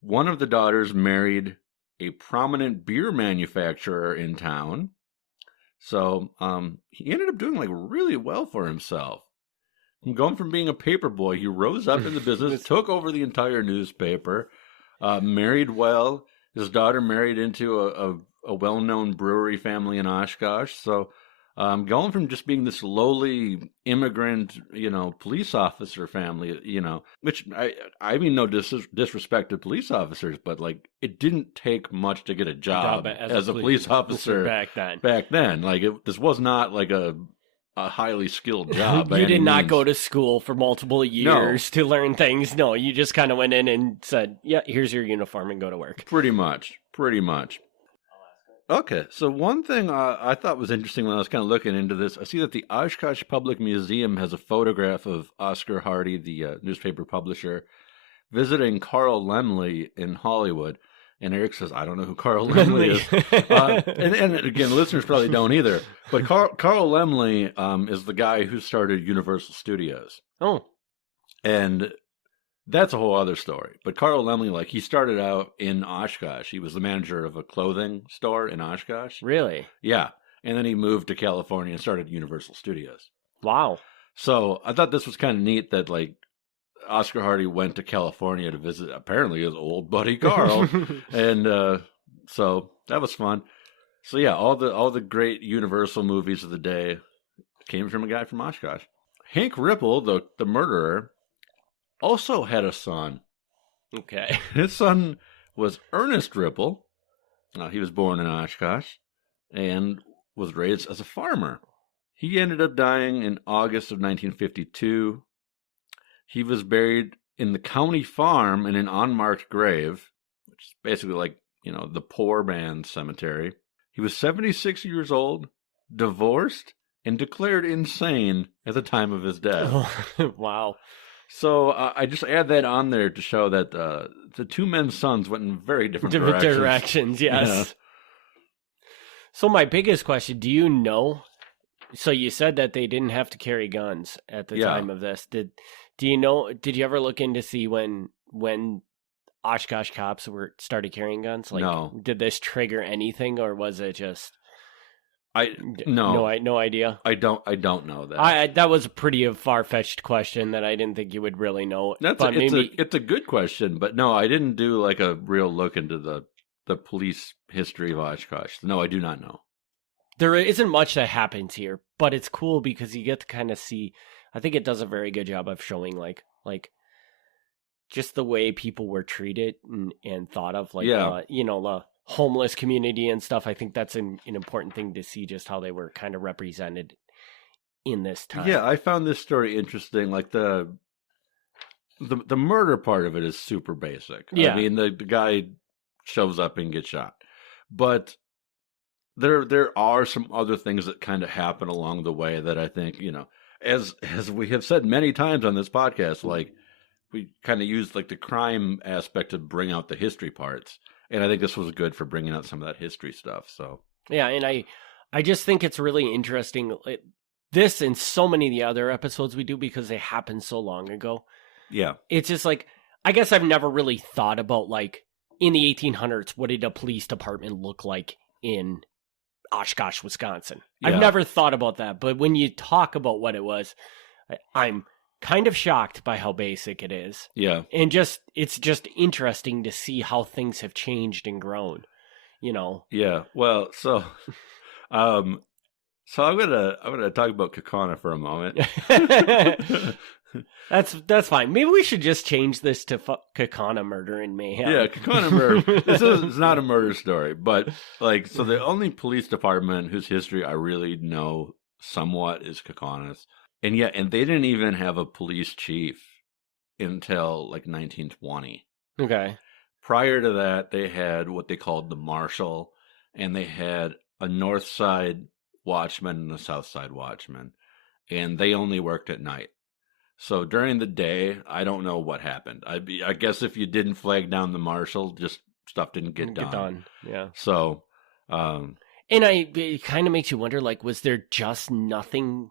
one of the daughters married a prominent beer manufacturer in town. So he ended up doing like really well for himself. Going from being a paper boy, he rose up in the business, took over the entire newspaper, married well. His daughter married into a well-known brewery family in Oshkosh. So going from just being this lowly immigrant, police officer family, which I mean, no disrespect to police officers, but like it didn't take much to get a job as a police officer back then. Back then, like this was not like a highly skilled job. You did not go to school for multiple years to learn things. No, you just kind of went in and said, "Yeah, here's your uniform and go to work." Pretty much. Okay, so one thing I thought was interesting when I was kind of looking into this, I see that the Oshkosh Public Museum has a photograph of Oscar Hardy, the newspaper publisher, visiting Carl Laemmle in Hollywood. And Eric says, I don't know who Carl Laemmle is. And again, listeners probably don't either. But Carl Laemmle is the guy who started Universal Studios. Oh. And that's a whole other story. But Carl Laemmle, like, he started out in Oshkosh. He was the manager of a clothing store in Oshkosh. Really? Yeah. And then he moved to California and started Universal Studios. Wow. So I thought this was kind of neat that, like, Oscar Hardy went to California to visit, apparently, his old buddy Carl. And so that was fun. So, yeah, all the great Universal movies of the day came from a guy from Oshkosh. Hank Ripple, the murderer, also had a son. Okay. His son was Ernest Ripple. He was born in Oshkosh and was raised as a farmer. He ended up dying in August of 1952. He was buried in the county farm in an unmarked grave, which is basically like, the poor man's cemetery. He was 76 years old, divorced, and declared insane at the time of his death. Wow. So I just add that on there to show that the two men's sons went in very different directions. Yes. Yeah. So my biggest question, do you know? So you said that they didn't have to carry guns at the time of this. Do you know? Did you ever look in to see when Oshkosh cops started carrying guns? Like, no. Did this trigger anything, or was it just? No idea. I don't know that. That was a pretty far-fetched question that I didn't think you would really know. It's a good question, but no, I didn't do like a real look into the police history of Oshkosh. No, I do not know. There isn't much that happens here, but it's cool because you get to kind of see. I think it does a very good job of showing like just the way people were treated and thought of, like the homeless community and stuff. I think that's an important thing to see, just how they were kind of represented in this time. Yeah, I found this story interesting. Like the murder part of it is super basic. Yeah. I mean, the guy shows up and gets shot. But there are some other things that kind of happen along the way that I think, as we have said many times on this podcast, like we kind of used like the crime aspect to bring out the history parts. And I think this was good for bringing out some of that history stuff. So yeah, and I just think it's really interesting. This and so many of the other episodes we do, because they happened so long ago. Yeah. It's just like, I guess I've never really thought about, like, in the 1800s, what did a police department look like in Oshkosh, Wisconsin? Yeah. I've never thought about that. But when you talk about what it was, I'm kind of shocked by how basic it is. Yeah. And it's just interesting to see how things have changed and grown, Yeah. Well, so I'm gonna talk about Kaukauna for a moment. That's fine. Maybe we should just change this to Kaukauna Murder and Mayhem. Yeah, Kaukauna Murder. It's not a murder story, but so the only police department whose history I really know somewhat is Kaukana's. And they didn't even have a police chief until like 1920. Okay. Prior to that, they had what they called the marshal, and they had a north side watchman and a south side watchman, and they only worked at night. So during the day, I don't know what happened. I guess if you didn't flag down the marshal, just stuff didn't get done. Yeah. So, and it kind of makes you wonder, like, was there just nothing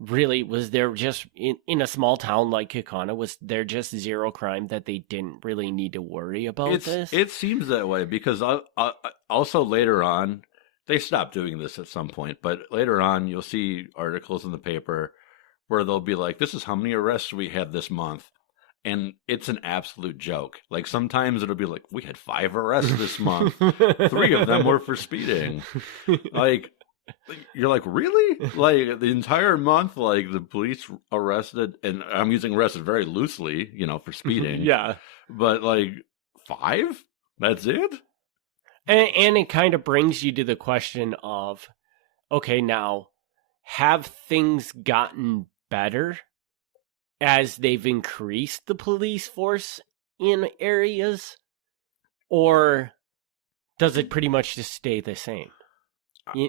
really, was there just in a small town like Kaukauna, was there just zero crime that they didn't really need to worry about this? It seems that way because also later on, they stopped doing this at some point, but later on, you'll see articles in the paper where they'll be like, this is how many arrests we had this month. And it's an absolute joke. Like sometimes it'll be like, we had 5 arrests this month. 3 of them were for speeding. Like, you're like, really? Like the entire month, like the police arrested, and I'm using arrested very loosely, for speeding. Yeah. But like 5? That's it? And it kind of brings you to the question of, okay, now, have things gotten better as they've increased the police force in areas? Or does it pretty much just stay the same?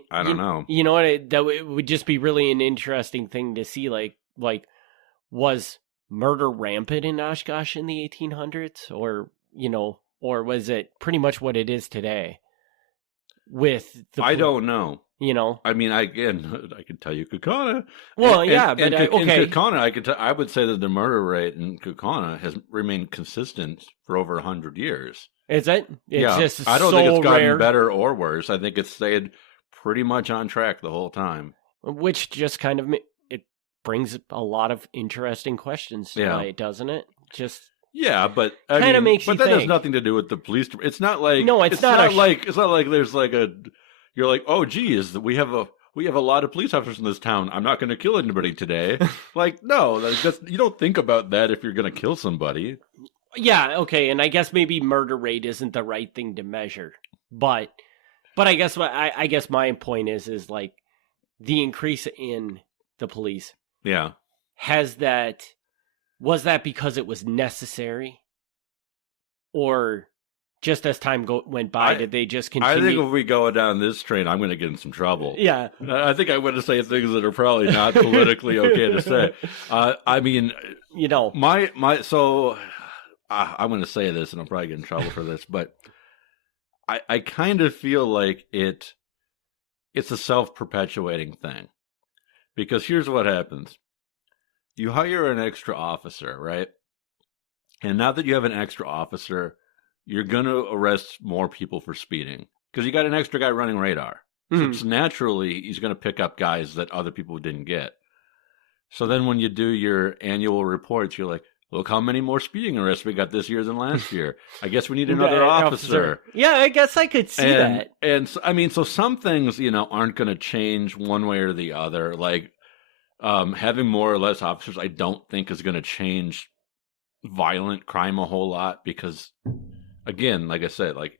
I don't know. You know what? That would just be really an interesting thing to see. Like, was murder rampant in Oshkosh in the 1800s? Or was it pretty much what it is today? I don't know. I mean, I can tell you Kaukauna. Well, in okay. Kaukauna, I would say that the murder rate in Kaukauna has remained consistent for over 100 years. Is it? It's just I don't so think it's gotten rare. better or worse. I think it's stayed pretty much on track the whole time. Which just kind of it brings a lot of interesting questions to light, doesn't it? Yeah, but kind of makes you that think. has nothing to do with the police. It's not like it's not like there's like you're like, oh geez, we have a lot of police officers in this town. I'm not going to kill anybody today. Like, no, you don't think about that if you're going to kill somebody. Yeah, okay, and I guess maybe murder rate isn't the right thing to measure, but I guess I guess my point is like the increase in the police. Yeah, was that because it was necessary, or just as time went by, did they just continue? I think if we go down this train, I'm going to get in some trouble. Yeah. I think I'm going to say things that are probably not politically okay to say. I mean, so I'm going to say this, and I'll probably get in trouble for this, but I kind of feel like it's a self-perpetuating thing. Because here's what happens. You hire an extra officer, right? And now that you have an extra officer, you're going to arrest more people for speeding because you got an extra guy running radar. Mm-hmm. So naturally, he's going to pick up guys that other people didn't get. So then when you do your annual reports, you're like, look how many more speeding arrests we got this year than last year. I guess we need another officer. Yeah, I guess I could see that. And so, I mean, so some things, aren't going to change one way or the other. Like having more or less officers, I don't think is going to change violent crime a whole lot because, again, like I said, like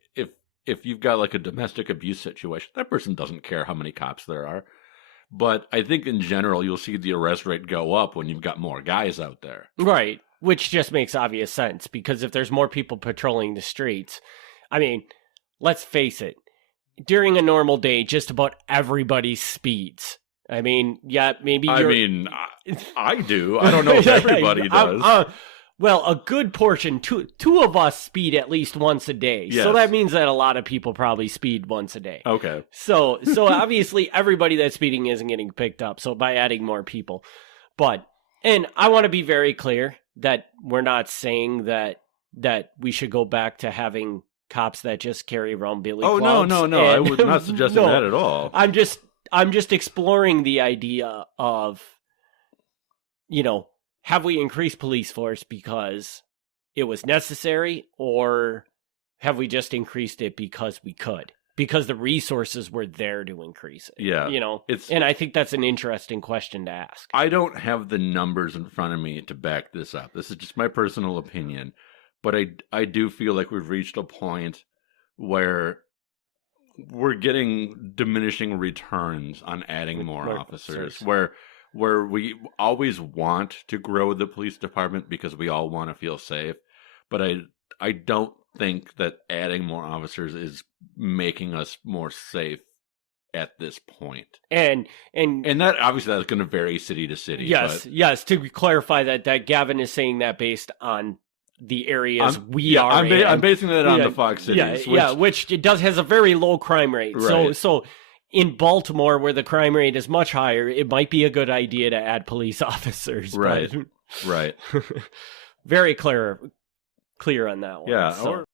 if you've got like a domestic abuse situation, that person doesn't care how many cops there are. But I think in general, you'll see the arrest rate go up when you've got more guys out there. Right. Which just makes obvious sense because if there's more people patrolling the streets, I mean, let's face it, during a normal day, just about everybody speeds. I mean, yeah, maybe I do. I don't know if everybody does. Well, a good portion, two of us speed at least once a day. Yes. So that means that a lot of people probably speed once a day. Okay. So obviously everybody that's speeding isn't getting picked up. So by adding more people. And I want to be very clear that we're not saying that we should go back to having cops that just carry around billy clubs. Oh, no. I was not suggesting that at all. I'm just exploring the idea of, have we increased police force because it was necessary, or have we just increased it because we could? Because the resources were there to increase it. Yeah. And I think that's an interesting question to ask. I don't have the numbers in front of me to back this up. This is just my personal opinion. But I do feel like we've reached a point where we're getting diminishing returns on adding more officers. Where we always want to grow the police department because we all want to feel safe. But I don't think that adding more officers is making us more safe at this point. And that obviously that's going to vary city to city. Yes. To clarify that Gavin is saying that based on the areas we are in. I'm basing that on the Fox cities. Which it has a very low crime rate. Right. So in Baltimore, where the crime rate is much higher, it might be a good idea to add police officers. Right. Right. Very clear on that one. Yeah. So. Or